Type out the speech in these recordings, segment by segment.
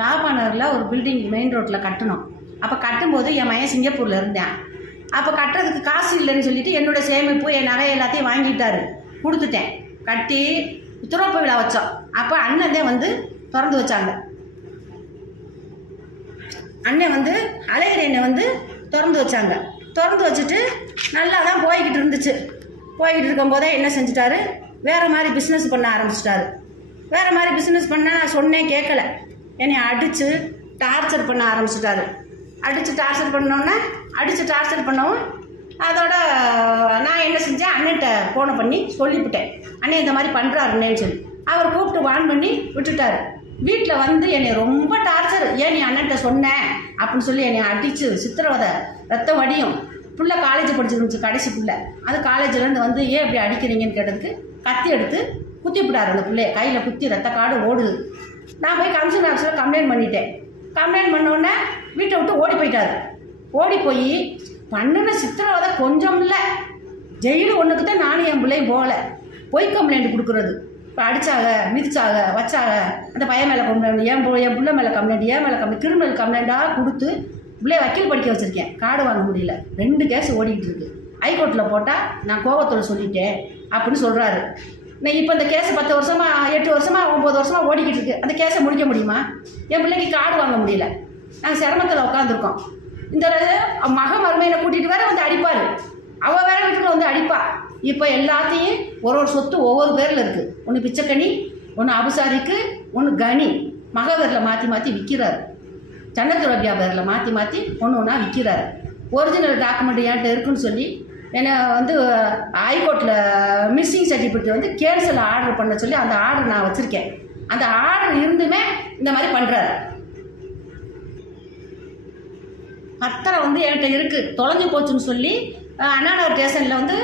யாழ்ப்பாணத்தில் ஒரு building main ரோட்டில் கட்டணும். அப்போ கட்டும்போது என் மகன் சிங்கப்பூரில் இருந்தேன். அப்போ கட்டுறதுக்கு காசு இல்லைன்னு சொல்லிட்டு என்னோடய சேமிப்பு என் நகை எல்லாத்தையும் வாங்கிட்டாரு, கொடுத்துட்டேன். கட்டி துறப்பு விழா வச்சோம். அப்போ அண்ணன் தான் வந்து திறந்து வச்சாங்க. அண்ணன் வந்து அழகிரி அண்ணன் வந்து திறந்து வச்சாங்க. திறந்து வச்சுட்டு நல்லா தான் போய்கிட்டு இருந்துச்சு. போய்கிட்டு இருக்கும்போதே என்ன செஞ்சிட்டாரு, வேறு மாதிரி பிஸ்னஸ் பண்ண ஆரம்பிச்சிட்டாரு. வேறு மாதிரி பிஸ்னஸ் பண்ண சொன்னேன் கேட்கல, என்னை அடித்து டார்ச்சர் பண்ண ஆரம்பிச்சிட்டாரு. அடித்து டார்ச்சர் பண்ணவும் அதோட நான் என்ன செஞ்சேன், அண்ணன்ட்ட ஃபோனை பண்ணி சொல்லிவிட்டேன், அண்ணன் இந்த மாதிரி பண்ணுறாருன்னேன்னு சொல்லி. அவர் கூப்பிட்டு வான் பண்ணி விட்டுட்டார். வீட்டில் வந்து என்னை ரொம்ப டார்ச்சர், ஏன் நீ அண்ணன்ட்ட சொன்னேன் அப்படின்னு சொல்லி என்னை அடித்து சித்திரவதை, ரத்தம் வடியும். பிள்ளை காலேஜ் படிச்சிருந்துச்சு, கடைசி பிள்ளை. அது காலேஜ்லேருந்து வந்து ஏன் இப்படி அடிக்கிறீங்கன்னு கேட்டதுக்கு கத்தி எடுத்து குத்தி விட்டார். அந்த பிள்ளைய கையில் குத்தி ரத்த காடு ஓடுது. நான் போய் கமிஷன் ஆஃபீஸில் கம்ப்ளைண்ட் பண்ணிட்டேன். கம்ப்ளைண்ட் பண்ணோடனே வீட்டை விட்டு ஓடி போயிட்டார். ஓடி போய் பண்ணின சித்திரவதை கொஞ்சம் இல்லை, ஜெயிலு ஒன்றுக்கு தான் நானும் என் பிள்ளையும் போகலை. பொய் கம்ப்ளைண்ட் கொடுக்குறது, இப்போ அடித்தாங்க, மிதிச்சாங்க, வச்சாங்க, அந்த பையன் மேலே கம்ப்ளைண்ட், என் பிள்ளை மேலே கம்ப்ளைண்ட், என் மேலே கம்ப்ளைண்ட், கிரிமினல் கம்ப்ளைண்ட்டாக கொடுத்து பிள்ளைய வக்கீல் படிக்க வச்சுருக்கேன். கார்டு வாங்க முடியல. 2 கேஸ் ஓடிக்கிட்டு இருக்கு. ஹைகோர்ட்டில் போட்டால் நான் கோபத்தில் சொல்லிட்டேன் அப்படின்னு சொல்கிறாரு. நான் இப்போ இந்த கேஸ் 10 வருஷமாக 8 வருஷமாக 9 வருஷமாக ஓடிக்கிட்டு இருக்கு. அந்த கேஸை முடிக்க முடியுமா? என் பிள்ளைக்கு கார்டு வாங்க முடியல. நாங்கள் சிரமத்தில் உட்காந்துருக்கோம். இந்த மருமையினை கூட்டிகிட்டு வேற வந்து அடிப்பார். அவள் வேற வீட்டுக்குள்ள வந்து அடிப்பா. இப்போ எல்லாத்தையும் ஒரு சொத்து ஒவ்வொரு பேரில் இருக்குது. ஒன்று பிச்சைக்கனி, ஒன்று அபுசாரிக்கு, ஒன்று கனி. பேரில் மாற்றி விற்கிறாரு. சன்னத்துரபியா பேரில் மாற்றி ஒன்று விற்கிறாரு. ஒரிஜினல் டாக்குமெண்ட் என்கிட்ட இருக்குன்னு சொல்லி என்னை வந்து ஹைகோர்ட்டில் மிஸ்ஸிங் சர்டிஃபிகேட் வந்து கேன்சல் ஆர்டர் பண்ண சொல்லி அந்த ஆர்டர் நான் வச்சுருக்கேன். அந்த ஆர்டர் இருந்துமே இந்த மாதிரி பண்ணுறாரு. பத்திரம் வந்து என்கிட்ட இருக்குது, தொலைஞ்சு போச்சுன்னு சொல்லி அண்ணாநகர் ஸ்டேஷனில் வந்து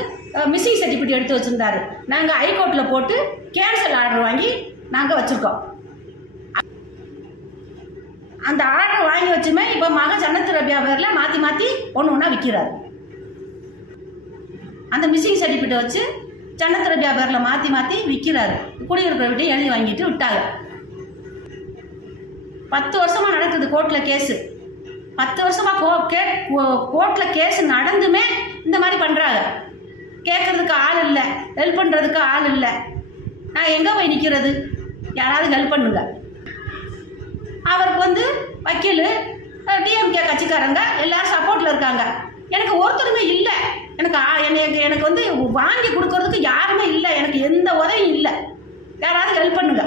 மிஸ்ஸிங் சர்டிஃபிகேட் எடுத்து வச்சுருந்தாரு. நாங்கள் ஹைகோர்ட்டில் போட்டு கேன்சல் ஆர்டர் வாங்கி நாங்கள் வச்சுருக்கோம். அந்த ஆர்டர் வாங்கி வச்சுமே இப்போ சன்னத்துரபியா பேரில் மாற்றி ஒன்று விற்கிறாரு. அந்த மிஸ்ஸிங் சர்டிஃபிகேட்டை வச்சு சன்னத்துரபியா பேரில் மாற்றி விற்கிறாரு. குடியிருக்கிற வீட்டையும் எழுதி வாங்கிட்டு விட்டாங்க. 10 வருஷமாக நடக்குது கோர்ட்டில் கேஸு. 10 வருஷமாக கோர்ட்டில் கேஸ் நடந்துமே இந்த மாதிரி பண்ணுறாங்க. கேட்குறதுக்கு ஆள் இல்லை, ஹெல்ப் பண்ணுறதுக்கு ஆள் இல்லை. நான் எங்கே போய் நிற்கிறது? யாராவது ஹெல்ப் பண்ணுங்க. அவருக்கு வந்து வக்கீல், டிஎம்கே கட்சிக்காரங்க எல்லோரும் சப்போர்ட்டில் இருக்காங்க. எனக்கு ஒருத்தருமே இல்லை. எனக்கு வந்து வாங்கி கொடுக்கறதுக்கு யாருமே இல்லை. எனக்கு எந்த உதவியும் இல்லை. யாராவது ஹெல்ப் பண்ணுங்க.